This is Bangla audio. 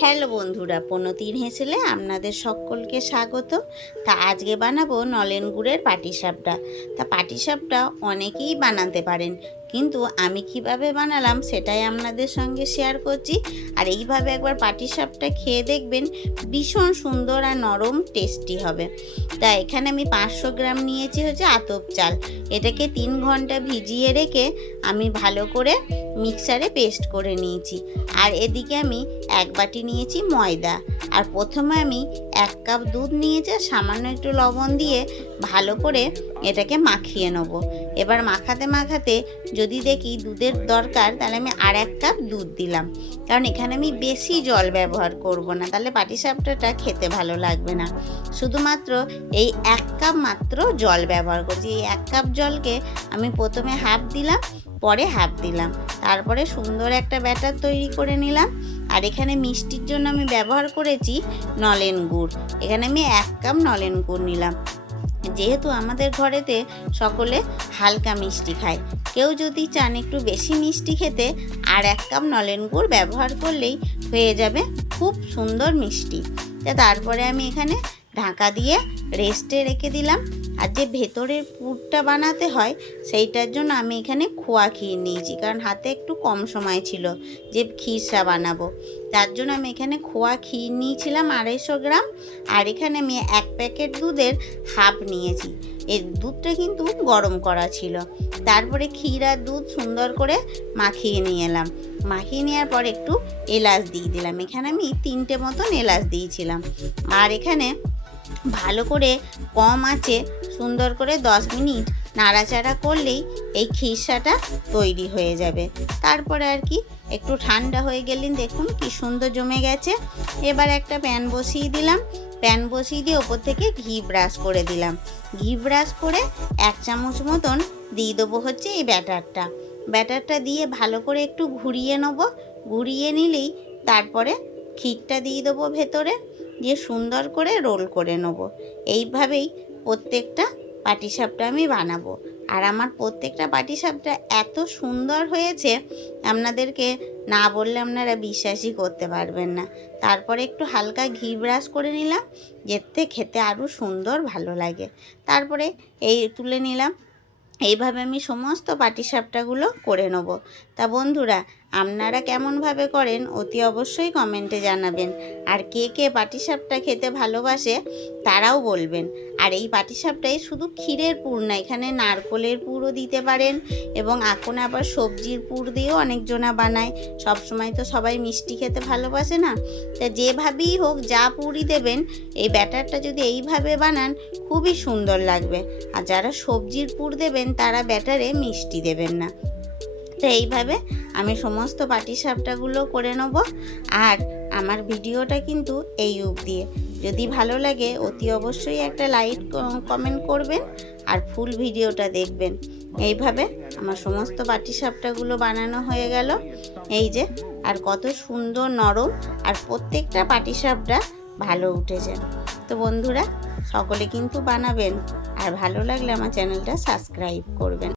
হ্যালো বন্ধুরা, প্রণতির হেসেলে আপনাদের সকলকে স্বাগত। তা আজকে বানাবো নলেন গুড়ের পাটিসাপটা। তা পাটিসাপটা অনেকেই বানাতে পারেন, কিন্তু আমি কিভাবে বানালাম সেটাই আপনাদের সঙ্গে শেয়ার করছি। আর এইভাবে একবার পাটিসাপটা খেয়ে দেখবেন, ভীষণ সুন্দর আর নরম টেস্টি হবে। তা এখানে আমি 500 গ্রাম নিয়েছি হচ্ছে আতপ চাল। এটাকে 3 ঘন্টা ভিজিয়ে রেখে আমি ভালো করে মিক্সারে পেস্ট করে নিয়েছি। আর এদিকে আমি 1 বাটি নিয়েছি ময়দা। আর প্রথমে আমি 1 কাপ দুধ নিয়েছি, সামান্য একটু লবণ দিয়ে ভালো করে এটাকে মাখিয়ে নেব। এবার মাখাতে মাখাতে যদি দেখি দুধের দরকার, তাহলে আমি আর 1 কাপ দুধ দিলাম। কারণ এখানে আমি বেশি জল ব্যবহার করব না, তাহলে পাটিসাপটাটা খেতে ভালো লাগবে না। শুধুমাত্র এই 1 কাপ মাত্র জল ব্যবহার করছি। এই 1 কাপ জলকে আমি প্রথমে হাফ দিলাম, পরে হাফ দিলাম, তারপরে সুন্দর একটা ব্যাটার তৈরি করে নিলাম। আর এখানে মিষ্টির জন্য আমি ব্যবহার করেছি নলেন গুড়। এখানে আমি 1 কাপ নলেন গুড় নিলাম। যেহেতু আমাদের ঘরেতে সকলে হালকা মিষ্টি খায়, কেউ যদি চান একটু বেশি মিষ্টি খেতে, আর 1 কাপ নলেন গুড় ব্যবহার করলেই হয়ে যাবে খুব সুন্দর মিষ্টি। তারপরে আমি এখানে ঢাকা দিয়ে রেস্টে রেখে দিলাম। আর যে ভেতরের পুরটা বানাতে হয় সেইটার জন্য আমি এখানে খোয়া ক্ষীর নিয়েছি, কারণ হাতে একটু কম সময় ছিল যে ক্ষীরটা বানাবো। তার জন্য আমি এখানে খোয়া ক্ষীর নিয়েছিলাম 250 গ্রাম। আর এখানে আমি 1 প্যাকেট দুধের হাফ নিয়েছি। এই দুধটা কিন্তু গরম করা ছিল। তারপরে ক্ষীর আর দুধ সুন্দর করে মাখিয়ে নিয়ে এলাম। মাখিয়ে নেওয়ার পর একটু এলাচ দিয়ে দিলাম। এখানে আমি 3টে মতন এলাচ দিয়েছিলাম। আর এখানে ভালো করে কম আঁচে সুন্দর করে 10 মিনিট নাড়াচাড়া করলেই এই ক্ষীরসাটা তৈরি হয়ে যাবে। তারপরে আর কি একটু ঠান্ডা হয়ে গেলেন, দেখুন কি সুন্দর জমে গেছে। এবার একটা প্যান বসিয়ে দিলাম। প্যান বসিয়ে দিয়ে ওপর থেকে ঘি ব্রাশ করে দিলাম। ঘি ব্রাশ করে 1 চামচ মতন দিয়ে দেবো হচ্ছে এই ব্যাটারটা দিয়ে ভালো করে একটু ঘুরিয়ে নেব। ঘুরিয়ে নিলেই তারপরে ক্ষীরটা দিয়ে দেবো ভেতরে, দিয়ে সুন্দর করে রোল করে নেব। এইভাবেই প্রত্যেকটা পাটিসাপটা আমি বানাবো। আর আমার প্রত্যেকটা পাটিসাপটা এত সুন্দর হয়েছে, আপনাদেরকে না বললে আপনারা বিশ্বাসই করতে পারবেন না। তারপরে একটু হালকা ঘি ব্রাশ করে নিলাম, যেতে খেতে আরও সুন্দর ভালো লাগে। তারপরে এই তুলে নিলাম। এইভাবে আমি সমস্ত পাটিসাপটাগুলো করে নেব। তা বন্ধুরা, আপনারা কেমনভাবে করেন অতি অবশ্যই কমেন্টে জানাবেন। আর কে কে পাটিসাপটা খেতে ভালোবাসে তারাও বলবেন। আর এই পাটিসাপটাই শুধু ক্ষীরের পুর না, এখানে নারকোলের পুরও দিতে পারেন, এবং এখন আবার সবজির পুর দিয়েও অনেকজনা বানায়। সবসময় তো সবাই মিষ্টি খেতে ভালোবাসে না। তা যেভাবেই হোক, যা পুরই দেবেন, এই ব্যাটারটা যদি এইভাবে বানান খুবই সুন্দর লাগবে। আর যারা সবজির পুর দেবেন তারা ব্যাটারে মিষ্টি দেবেন না। তো এইভাবে আমি সমস্ত পাটিসাপটাগুলো করে নেব। আর আমার ভিডিওটা কিন্তু এই অবধি। যদি ভালো লাগে অতি অবশ্যই একটা লাইক কমেন্ট করবেন আর ফুল ভিডিওটা দেখবেন। এইভাবে আমার সমস্ত পাটিসাপটাগুলো বানানো হয়ে গেল। এই যে, আর কত সুন্দর নরম, আর প্রত্যেকটা পাটিসাপটা ভালো উঠেছে। তো বন্ধুরা, সকলে কিন্তু বানাবেন, আর ভালো লাগলে আমার চ্যানেলটা সাবস্ক্রাইব করবেন।